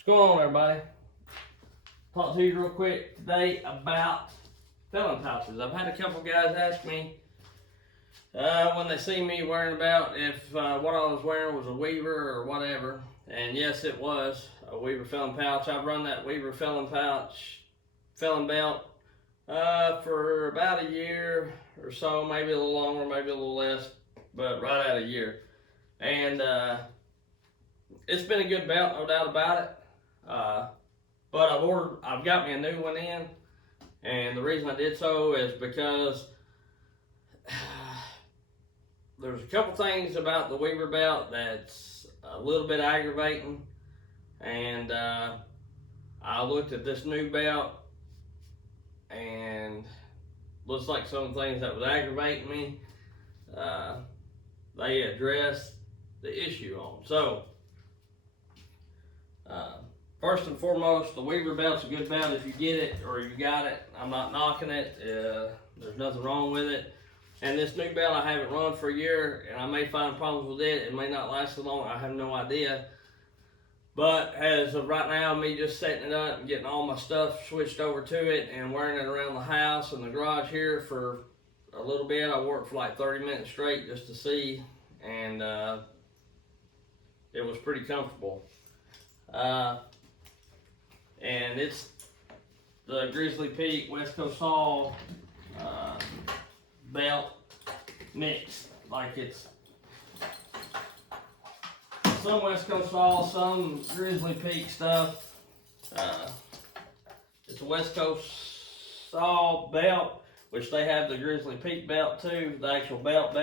What's going on, everybody? Talk to you real quick today about felon pouches. I've had a couple guys ask me when they see me wearing about if what I was wearing was a Weaver or whatever. And yes, it was a Weaver felon pouch. I've run that Weaver felon belt for about a year or so, maybe a little longer, maybe a little less, but right at a year. And it's been a good belt, no doubt about it. But I've got me a new one in, and the reason I did so is because there's a couple things about the Weaver belt that's a little bit aggravating, and I looked at this new belt, and looks like some of the things that was aggravating me, they addressed the issue on. So, first and foremost, the Weaver belt's a good belt if you get it or you got it. I'm not knocking it. There's nothing wrong with it. And this new belt I haven't run for a year, and I may find problems with it. It may not last so long. I have no idea. But as of right now, me just setting it up and getting all my stuff switched over to it and wearing it around the house and the garage here for a little bit. I worked for like 30 minutes straight just to see, and it was pretty comfortable. And it's the Grizzly Peak West Coast Saw belt mix. Like, it's some West Coast Saw, some Grizzly Peak stuff. It's a West Coast Saw belt, which they have the Grizzly Peak belt too, the actual belt.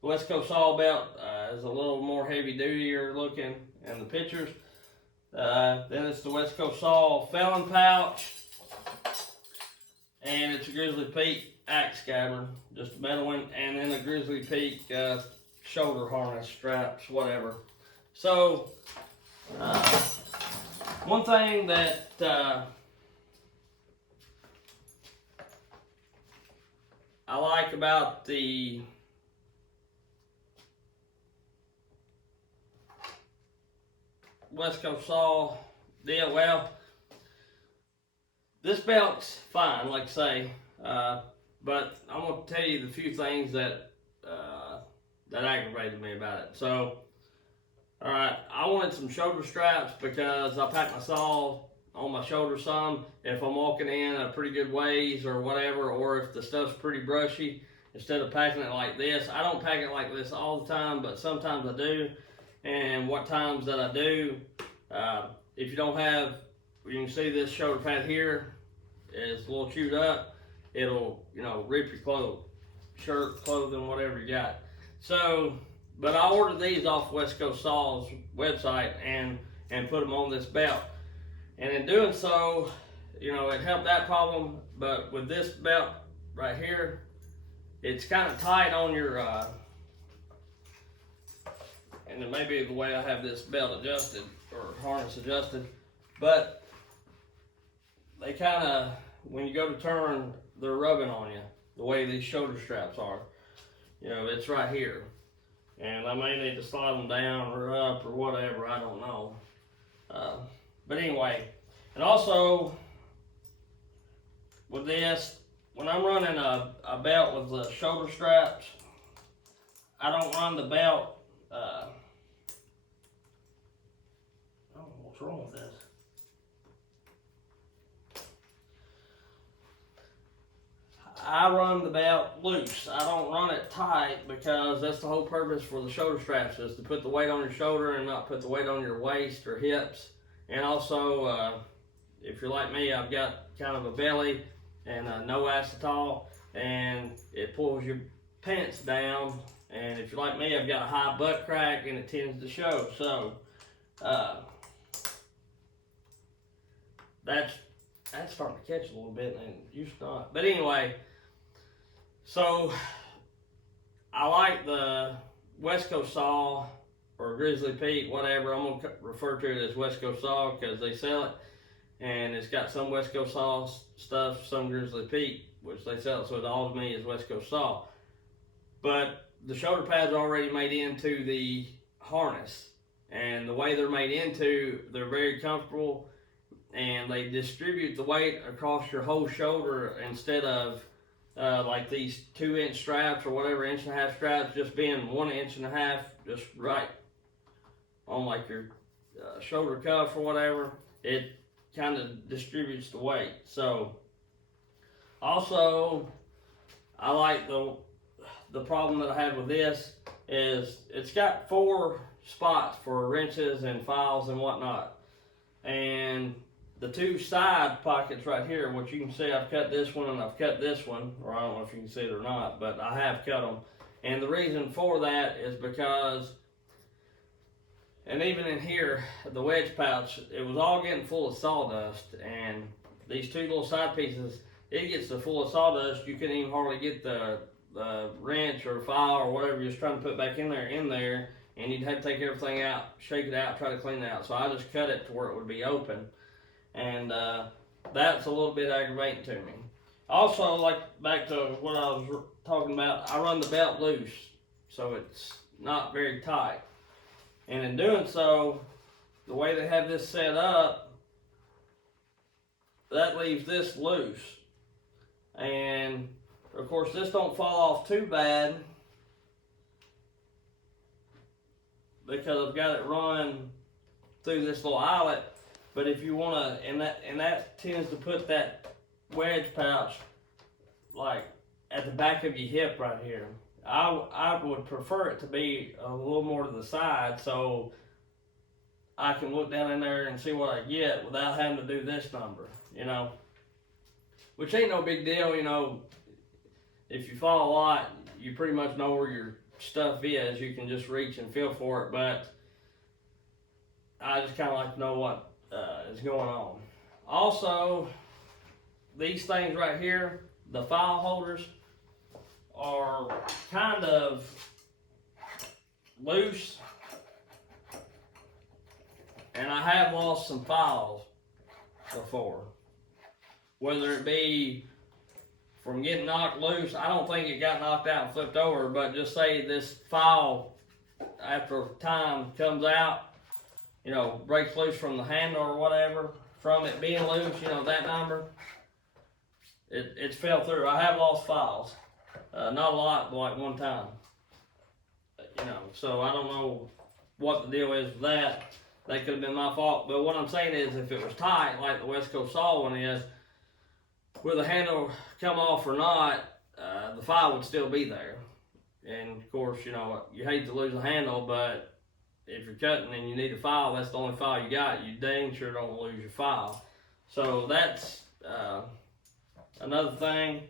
West Coast Saw belt is a little more heavy duty looking in the pictures. Then it's the West Coast Saw felon pouch, and it's a Grizzly Peak axe scabbard, just a metal one, and then a Grizzly Peak shoulder harness straps, whatever. So, one thing that I like about the West Coast Saw deal, well, this belt's fine, like I say, but I'm going to tell you the few things that aggravated me about it. So, alright, I wanted some shoulder straps because I pack my saw on my shoulder some if I'm walking in a pretty good ways or whatever, or if the stuff's pretty brushy. Instead of packing it like this, I don't pack it like this all the time, but sometimes I do. And what times that I do, if you don't have, you can see this shoulder pad here is a little chewed up. It'll, rip your clothes, shirt, clothing, whatever you got. So, but I ordered these off West Coast Saw's website and put them on this belt. And in doing so, it helped that problem. But with this belt right here, it's kind of tight on your, and it may be the way I have this belt adjusted or harness adjusted, but they kind of, when you go to turn, they're rubbing on you the way these shoulder straps are. It's right here, and I may need to slide them down or up or whatever, I don't know. But anyway, and also with this, when I'm running a belt with the shoulder straps, I don't run the belt. I don't know what's wrong with this. I run the belt loose. I don't run it tight because that's the whole purpose for the shoulder straps, is to put the weight on your shoulder and not put the weight on your waist or hips. And also, if you're like me, I've got kind of a belly and no acetol, and it pulls your pants down. And if you're like me, I've got a high butt crack and it tends to show. So, that's starting to catch a little bit, and it used to not. But anyway, so I like the West Coast Saw or Grizzly Peak, whatever. I'm gonna refer to it as West Coast Saw because they sell it, and it's got some West Coast Saw stuff, some Grizzly Peak, which they sell it. So it all to me is West Coast Saw. But the shoulder pads are already made into the harness. And the way they're made into, they're very comfortable, and they distribute the weight across your whole shoulder instead of like these 2-inch straps or whatever, 1.5-inch straps, just being 1.5 inches, just right on like your shoulder cuff or whatever. It kind of distributes the weight. So also, I like the problem that I had with this is it's got 4 spots for wrenches and files and whatnot, and the 2 side pockets right here, which you can see I've cut this one and I've cut this one, or I don't know if you can see it or not, but I have cut them. And the reason for that is because, and even in here, the wedge pouch, it was all getting full of sawdust, and these 2 little side pieces, it gets so full of sawdust you couldn't even hardly get the wrench or file or whatever you're trying to put back in there, and you'd have to take everything out, shake it out, try to clean it out. So I just cut it to where it would be open, and that's a little bit aggravating to me. Also, like back to what I was talking about, I run the belt loose, so it's not very tight. And in doing so, the way they have this set up, that leaves this loose. And of course, this don't fall off too bad because I've got it run through this little eyelet. But if you want to, and that tends to put that wedge pouch like at the back of your hip right here. I would prefer it to be a little more to the side, so I can look down in there and see what I get without having to do this number, you know. Which ain't no big deal, you know. If you fall a lot, you pretty much know where your stuff is. You can just reach and feel for it, but I just kind of like to know what is going on. Also, these things right here, the file holders, are kind of loose, and I have lost some files before. Whether it be from getting knocked loose, I don't think it got knocked out and flipped over, but just say this file, after time comes out, you know, breaks loose from the handle or whatever, from it being loose, you know, that number, it's fell through. I have lost files. Not a lot, but like one time. You know, so I don't know what the deal is with that. That could have been my fault. But what I'm saying is, if it was tight, like the West Coast saw one is, will the handle come off or not, the file would still be there. And of course, you know, you hate to lose the handle, but if you're cutting and you need a file, that's the only file you got. You dang sure don't lose your file. So that's another thing.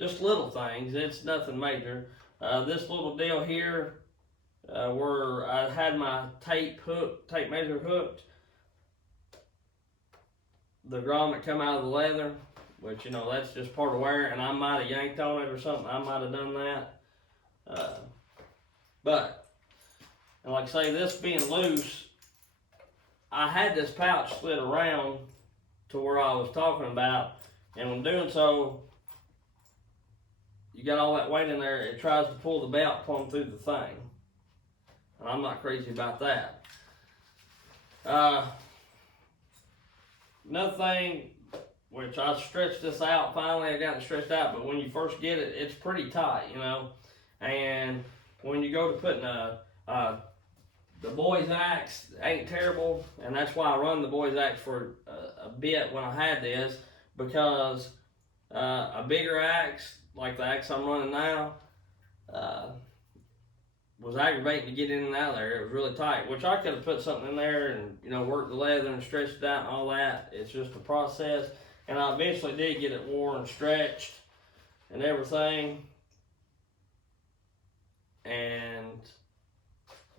Just little things. It's nothing major. This little deal here, where I had my tape measure hooked, the grommet come out of the leather, which, you know, that's just part of wear, and I might have yanked on it or something. I might have done that. But, and like I say, this being loose, I had this pouch slid around to where I was talking about, and when doing so, you got all that weight in there, it tries to pull the belt plumb through the thing. And I'm not crazy about that. Another thing, which I stretched this out, finally I got it stretched out, but when you first get it, it's pretty tight, you know. And when you go to putting the boy's axe, ain't terrible, and that's why I run the boy's axe for a bit when I had this, because a bigger axe, like the axe I'm running now, was aggravating to get in and out of there. It was really tight, which I could have put something in there and, you know, worked the leather and stretched it out and all that. It's just a process, and I eventually did get it worn and stretched and everything, and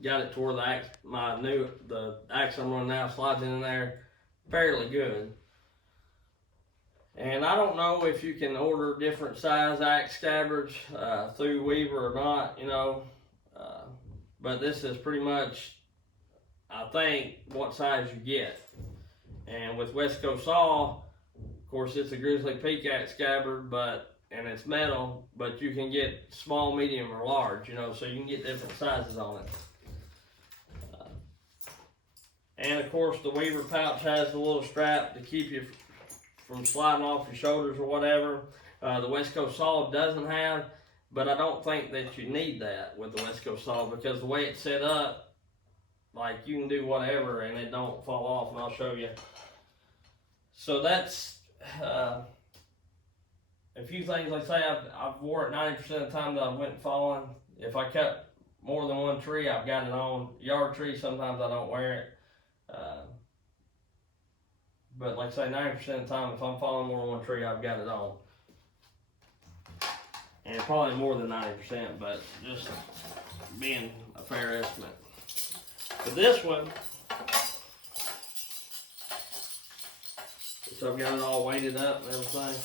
got it to where the axe I'm running now slides in there fairly good. And I don't know if you can order different size axe scabbards through Weaver or not, you know, but this is pretty much, I think, what size you get. And with West Coast Saw, of course, it's a Grizzly Peak axe scabbard, and it's metal, but you can get small, medium, or large, you know, so you can get different sizes on it. And of course the Weaver pouch has the little strap to keep you from sliding off your shoulders or whatever. The West Coast Solid doesn't have, but I don't think that you need that with the West Coast Solid, because the way it's set up, like, you can do whatever and it don't fall off, and I'll show you. So that's a few things. Like I say, I've wore it 90% of the time that I went falling. If I cut more than one tree, I've got it on. Yard tree, sometimes I don't wear it. But like I say, 90% of the time, if I'm falling more than one tree, I've got it on. And probably more than 90%, but just being a fair estimate. But this one, so I've got it all weighted up and everything.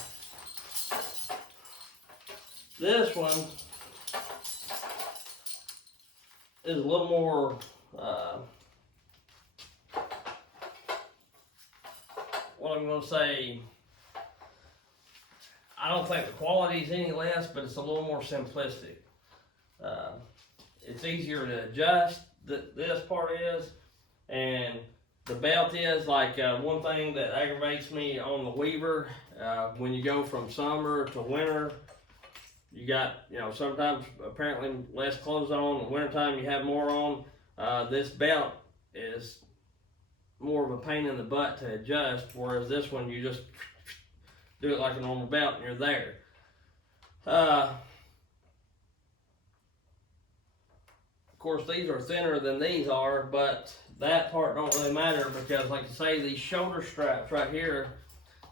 This one is a little more, what I'm going to say, I don't think the quality is any less, but it's a little more simplistic. It's easier to adjust, this part is, and the belt is, like, one thing that aggravates me on the Weaver, when you go from summer to winter, you got, sometimes apparently less clothes on. In the wintertime you have more on. This belt is more of a pain in the butt to adjust, whereas this one you just do it like a normal belt and you're there. Of course, these are thinner than these are, but that part don't really matter, because like I say, these shoulder straps right here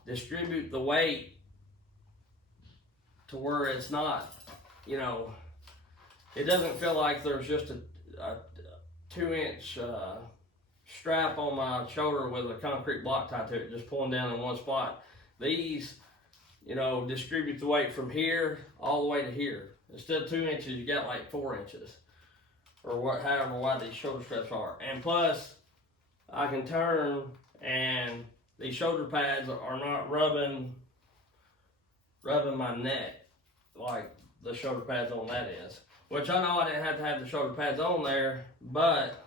distribute the weight to where it's not, it doesn't feel like there's just a 2-inch strap on my shoulder with a concrete block tied to it, just pulling down in one spot. These, distribute the weight from here all the way to here. Instead of 2 inches, you got like 4 inches, or however wide these shoulder straps are. And plus, I can turn, and these shoulder pads are not rubbing my neck like the shoulder pads on that is. Which I know I didn't have to have the shoulder pads on there, but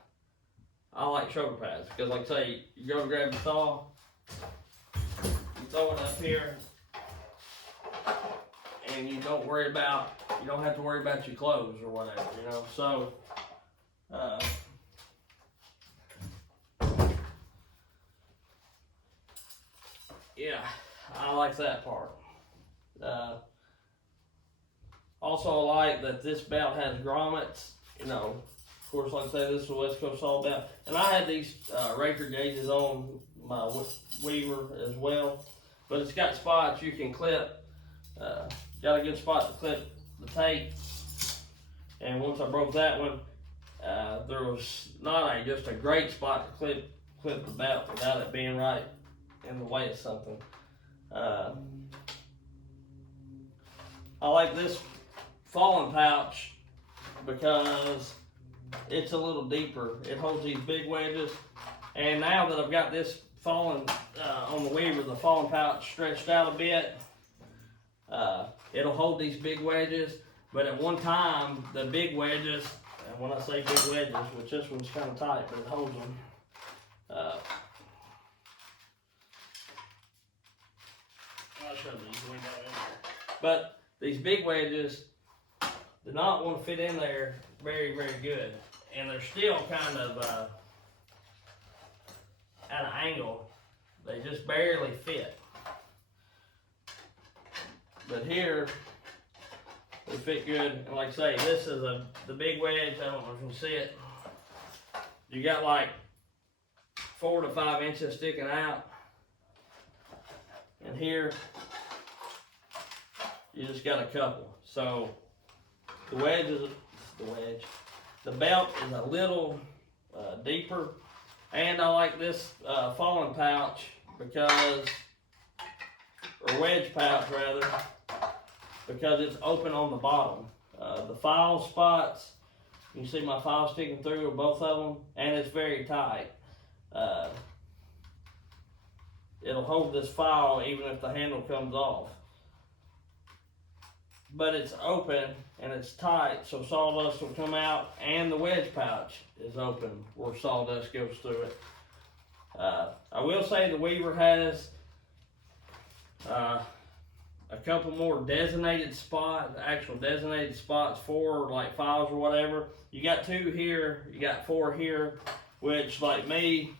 I like shoulder pads, because like I say, you go to grab the saw, you throw it up here, and you don't have to worry about your clothes or whatever, so yeah, I like that part. Also, I like that this belt has grommets. Of course, like I say, this is a West Coast Solid belt. And I had these raker gauges on my Weaver as well. But it's got spots you can clip. Got a good spot to clip the tape. And once I broke that one, there was not just a great spot to clip the belt without it being right in the way of something. I like this fallen pouch because it's a little deeper. It holds these big wedges, and now that I've got this fallen on the Weaver, the fallen pouch stretched out a bit, it'll hold these big wedges. But at one time, the big wedges, and when I say big wedges, which this one's kind of tight, but it holds them. I'll show these way down in there. But these big wedges do not want to fit in there very, very good. And they're still kind of at an angle. They just barely fit. But here, they fit good. And like I say, this is the big wedge. I don't know if you can see it. You got like 4 to 5 inches sticking out. And here, you just got a couple. So the belt is a little deeper, and I like this fallen pouch because, or wedge pouch rather, because it's open on the bottom. The file spots, you can see my file sticking through both of them, and it's very tight. It'll hold this file even if the handle comes off. But it's open and it's tight, so sawdust will come out, and the wedge pouch is open where sawdust goes through it. I will say the Weaver has a couple more designated spots, actual designated spots for like files or whatever. You got 2 here, you got 4 here, which like me,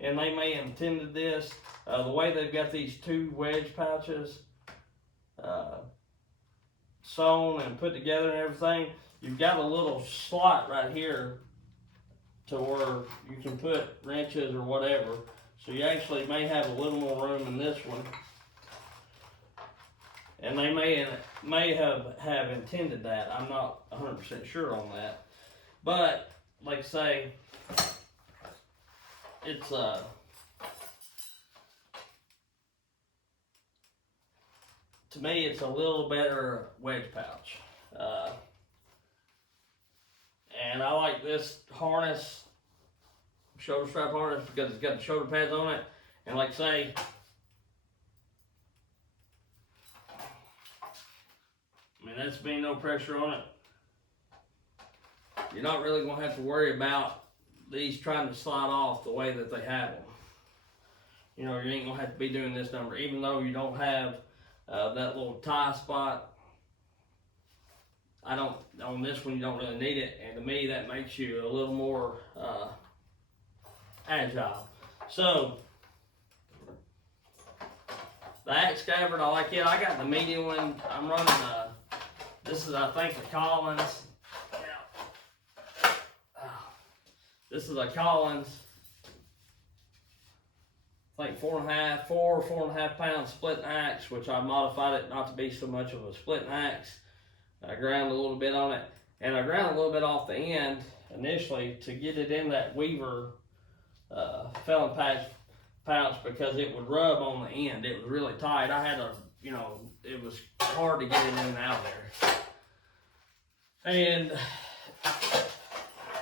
and they may have intended this, the way they've got these 2 wedge pouches sewn and put together and everything, you've got a little slot right here to where you can put wrenches or whatever. So you actually may have a little more room in this one. And they may have intended that. I'm not 100% sure on that. But, like I say, it's to me, it's a little better wedge pouch. And I like this harness, shoulder strap harness, because it's got the shoulder pads on it. And like I say, I mean, that's being no pressure on it. You're not really going to have to worry about these trying to slide off the way that they have them. You know, you ain't going to have to be doing this number, even though you don't have that little tie spot. On this one, you don't really need it, and to me, that makes you a little more agile. So, the axe scabbard, I like it. I got the medium one. I'm running this is, I think, a Collins. This is a Collins, I think 4.5 pound splitting axe, which I modified it not to be so much of a splitting axe. I ground a little bit on it, and I ground a little bit off the end initially to get it in that Weaver felon pouch because it would rub on the end. It was really tight. I had to, you know, it was hard to get it in and out there. And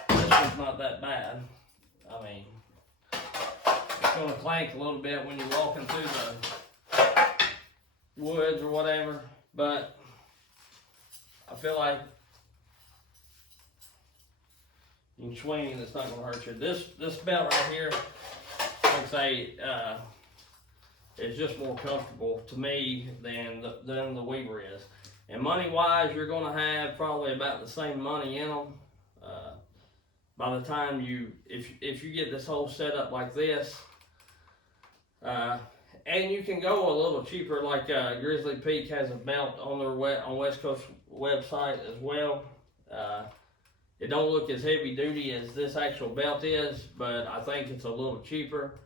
this one's not that bad. I mean, it's going to clank a little bit when you're walking through the woods or whatever, but I feel like you can swing and it's not going to hurt you. This belt right here, I'd say, is just more comfortable to me than the Weaver is. And money-wise, you're going to have probably about the same money in them. By the time if you get this whole setup like this, and you can go a little cheaper, like Grizzly Peak has a belt on their West Coast website as well. It don't look as heavy duty as this actual belt is, but I think it's a little cheaper.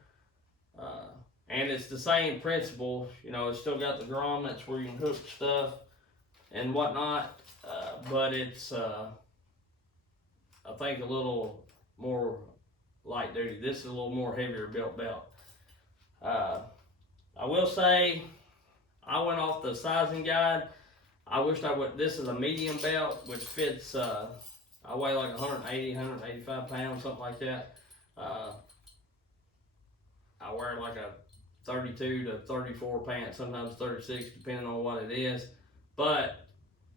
And it's the same principle, you know, it's still got the grommets where you can hook stuff and whatnot, but it's, I think, a little more light duty. This is a little more heavier built belt. I will say, I went off the sizing guide. I wished I would. This is a medium belt, which fits, I weigh like 180, 185 pounds, something like that. I wear like a 32 to 34 pants, sometimes 36, depending on what it is. But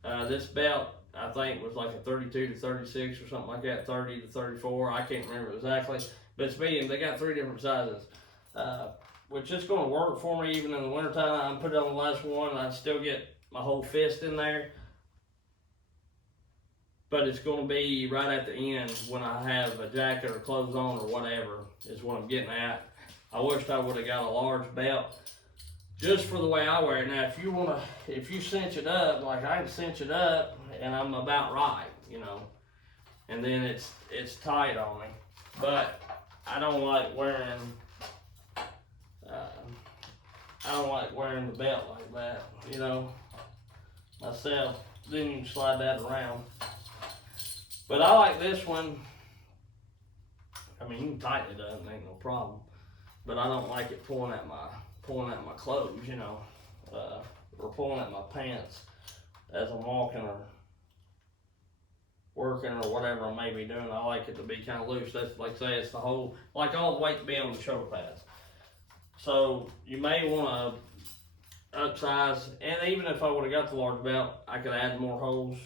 this belt, I think, was like a 32 to 36 or something like that, 30 to 34. I can't remember exactly, but it's medium. They got 3 different sizes, which is going to work for me even in the wintertime. I put it on the last one, and I still get my whole fist in there. But it's going to be right at the end when I have a jacket or clothes on or whatever is what I'm getting at. I wished I would have got a large belt just for the way I wear it. Now, if you cinch it up, like I can cinch it up and I'm about right, you know, and then it's tight on me. But I don't like wearing the belt like that, you know, myself. Then you can slide that around. But I like this one. I mean, you can tighten it up, it ain't no problem. But I don't like it pulling at my clothes, you know, or pulling at my pants as I'm walking or working or whatever I may be doing. I like it to be kind of loose. That's, like I say, it's the whole, like all the weight to be on the shoulder pads. So you may want to upsize, and even if I would have got the large belt, I could add more holes,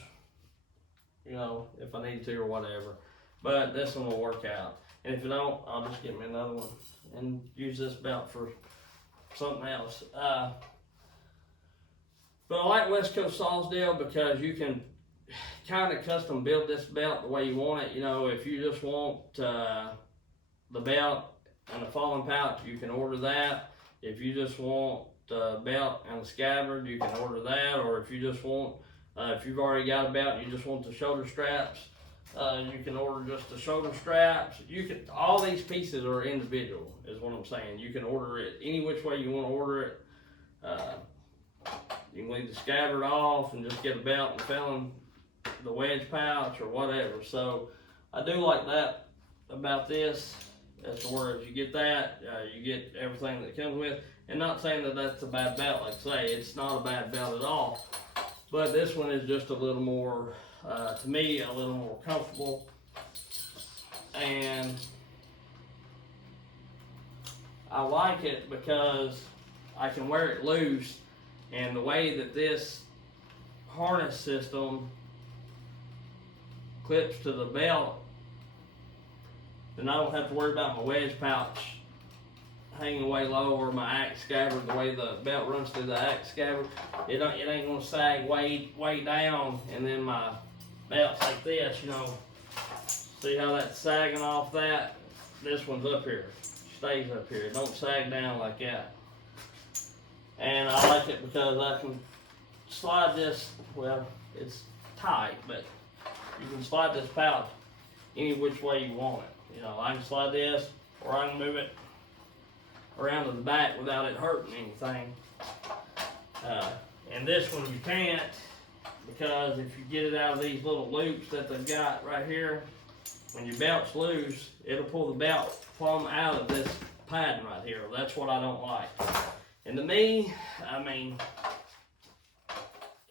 you know, if I need to or whatever. But this one will work out. And if it don't, I'll just get me another one. and use this belt for something else. But I like West Coast Saws deal because you can kind of custom build this belt the way you want it. You know, if you just want the belt and a falling pouch, you can order that. If you just want the belt and a scabbard, you can order that. Or if you just want, if you've already got a belt and you just want the shoulder straps, you can order just the shoulder straps. You can, all these pieces are individual, is what I'm saying. You can order it any which way you want to order it. You can leave the scabbard off and just get a belt and fill in the wedge pouch or whatever. So I do like that about this. As far as you get that, you get everything that comes with. And not saying that that's a bad belt, like I say, it's not a bad belt at all. But this one is just a little more, to me, a little more comfortable. And I like it because I can wear it loose, and the way that this harness system clips to the belt, then I don't have to worry about my wedge pouch hanging way low or my axe scabbard. The way the belt runs through the axe scabbard, it ain't gonna sag way down, and then my belt's like this, you know. See how that's sagging off that? This one's up here, stays up here. It don't sag down like that. And I like it because I can slide this, well, it's tight, but you can slide this pouch any which way you want it. You know, I can slide this, or I can move it around to the back without it hurting anything. And this one you can't, because if you get it out of these little loops that they've got right here, when your belt's loose, it'll pull the belt plumb out of this padding right here. That's what I don't like. And to me, I mean,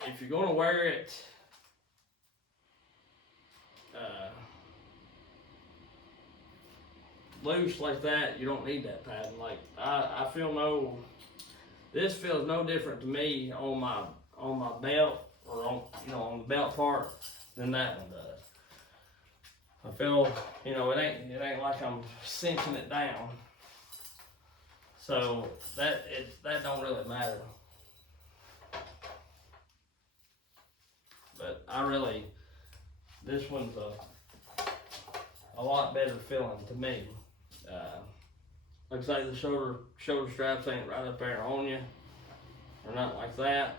if you're gonna wear it, loose like that, you don't need that padding. Like I feel this feels no different to me on my belt, or on the belt part, than that one does. I feel, it ain't like I'm cinching it down. So that don't really matter. But this one's a lot better feeling to me. Like I say, the shoulder straps ain't right up there on you, or nothing like that.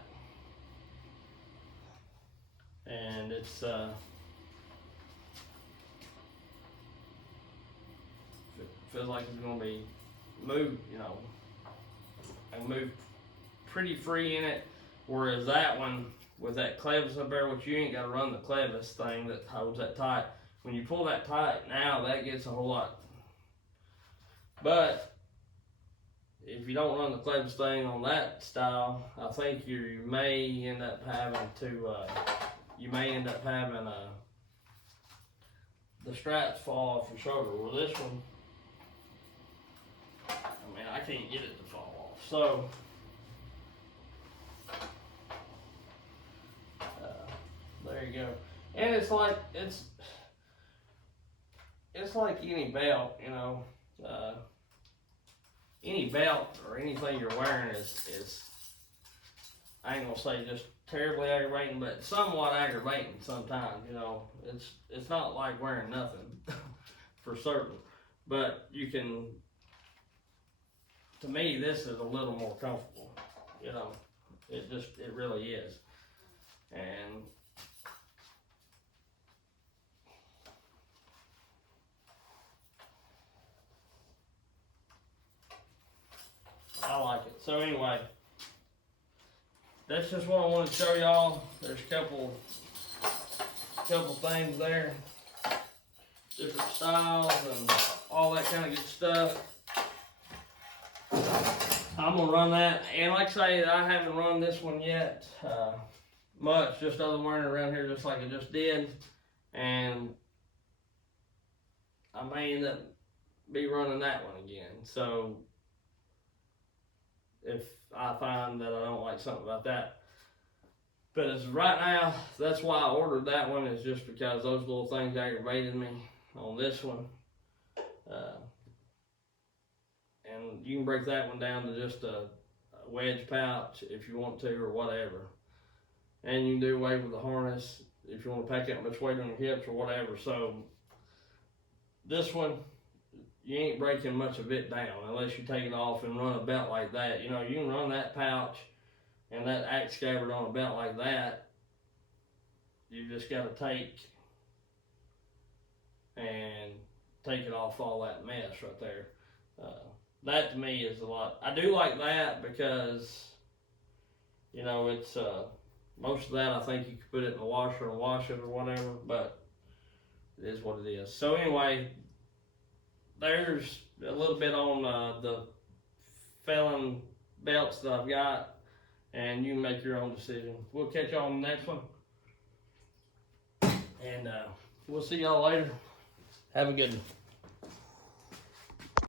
And it's feels like it's gonna be moved, I can move pretty free in it. Whereas that one, with that clevis up there, which you ain't gotta run the clevis thing that holds that tight. When you pull that tight, now that gets a whole lot. But if you don't run the clevis thing on that style, I think you may end up having the straps fall off your shoulder. Well, this one, I mean, I can't get it to fall off. So there you go. And it's like any belt, any belt or anything you're wearing is, I ain't gonna say just terribly aggravating, but somewhat aggravating sometimes. It's not like wearing nothing for certain, but you can. To me, this is a little more comfortable. It really is, and I like it. So anyway, that's just what I wanted to show y'all. There's a couple things there, different styles and all that kind of good stuff. I'm gonna run that, and like I say, I haven't run this one yet much, just other than wearing it around here just like I just did, and I may end up be running that one again. So if I find that I don't like something about that. But as of right now, that's why I ordered that one, is just because those little things aggravated me on this one. you can break that one down to just a wedge pouch if you want to, or whatever. And you can do away with the harness if you want to pack that much weight on your hips or whatever. So this one, you ain't breaking much of it down unless you take it off and run a belt like that. You know, you can run that pouch and that axe scabbard on a belt like that. You just got to take it off all that mess right there. That to me is a lot. I do like that because, you know, it's most of that I think you could put it in the washer and wash it or whatever, but it is what it is. So anyway, there's a little bit on the felon belts that I've got, and you can make your own decision. We'll catch y'all on the next one, and we'll see y'all later. Have a good one.